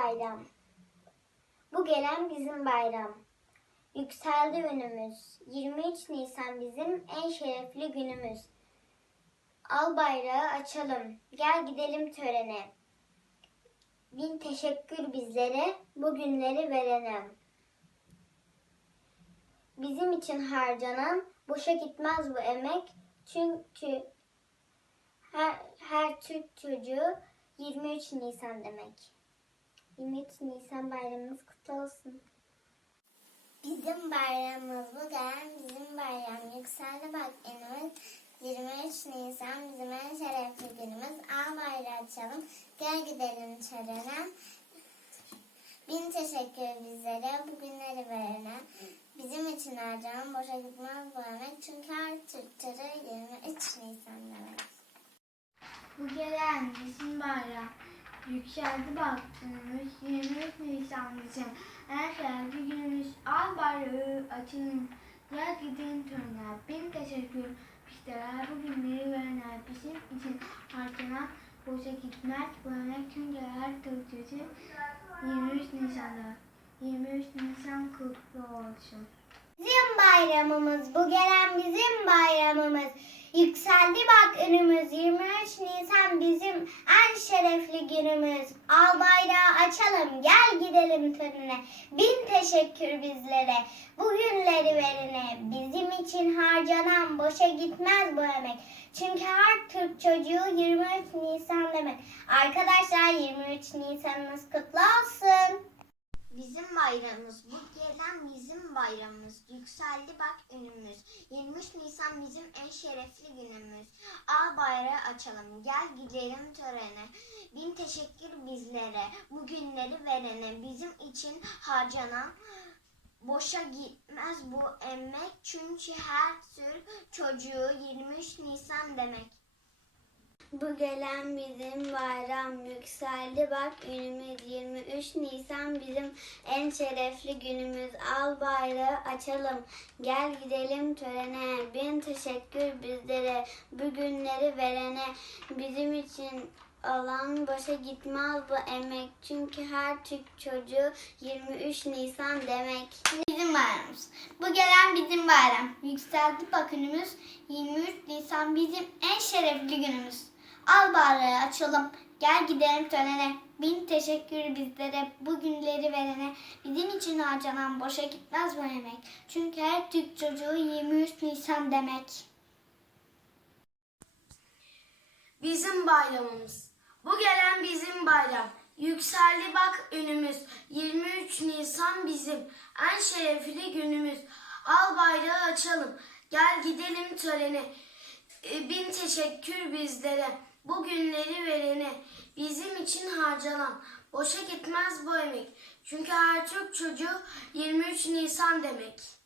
bayram. Bu gelen bizim bayram. Yükseldi önümüz. 23 Nisan bizim en şerefli günümüz. Al bayrağı açalım. Gel gidelim törene. Bin teşekkür bizlere, bu günleri verene. Bizim için harcanan boşa gitmez bu emek. Çünkü her, her Türk çocuğu 23 Nisan demek. 23 Nisan bayramımız kutlu olsun. Bizim bayramımız bu gelen bizim bayram. Yükseldi bak önümüz 23 Nisan bizim en şerefli günümüz. Al bayrağı açalım. Gel gidelim törene. Bin teşekkür bizlere, bu günleri verene. Bizim için harcanan boşa gitmez bu emek. Çünkü her Türk çocuğu 23 Nisan demek. Bu gelen bizim bayram. Yükseldi baktığımız 23 Nisan bizim en şerefli günümüz. Al bayrağı açalım. Gel gidelim törene. Bin teşekkür bizlere bu günleri verenler. Bizim için harcanan boşa gitmez bu emek. Çünkü her Türk çocuğu 23 Nisan'da. 23 Nisan kutlu olsun. Bizim bayramımız, bu gelen bizim bayramımız. Yükseldi bak önümüz, 23 Nisan bizim en şerefli günümüz. Al bayrağı açalım, gel gidelim törene. Bin teşekkür bizlere, bu günleri verene. Bizim için harcanan boşa gitmez bu emek. Çünkü her Türk çocuğu 23 Nisan demek. Arkadaşlar 23 Nisan'ınız kutlu olsun. Bizim bayramımız, bu gelen bizim bayramımız. Yükseldi bak önümüz. 23 Nisan bizim en şerefli günümüz. Al bayrağı açalım, gel gidelim törene. Bin teşekkür bizlere, bu günleri verene. Bizim için harcanan boşa gitmez bu emek. Çünkü her Türk çocuğu 23 Nisan demek. Bu gelen bizim bayram yükseldi bak önümüz 23 Nisan bizim en şerefli günümüz. Al bayrağı açalım gel gidelim törene. Bin teşekkür bizlere bu günleri verene. Bizim için alan boşa gitmez bu emek. Çünkü her Türk çocuğu 23 Nisan demek. Bizim bayramımız. Bu gelen bizim bayram. Yükseldi bak önümüz. 23 Nisan bizim en şerefli günümüz. Al bayrağı açalım. Gel gidelim törene. Bin teşekkür bizlere bu günleri verene. Bizim için harcanan boşa gitmez bu emek. Çünkü her Türk çocuğu 23 Nisan demek. Bizim bayramımız. Bu gelen bizim bayram. Yükseldi bak önümüz. 23 Nisan bizim en şerefli günümüz. Al bayrağı açalım. Gel gidelim törene. E, Bin teşekkür bizlere. Bu günleri verene. Bizim için harcanan. Boşa gitmez bu emek. Çünkü her Türk çocuğu 23 Nisan demek.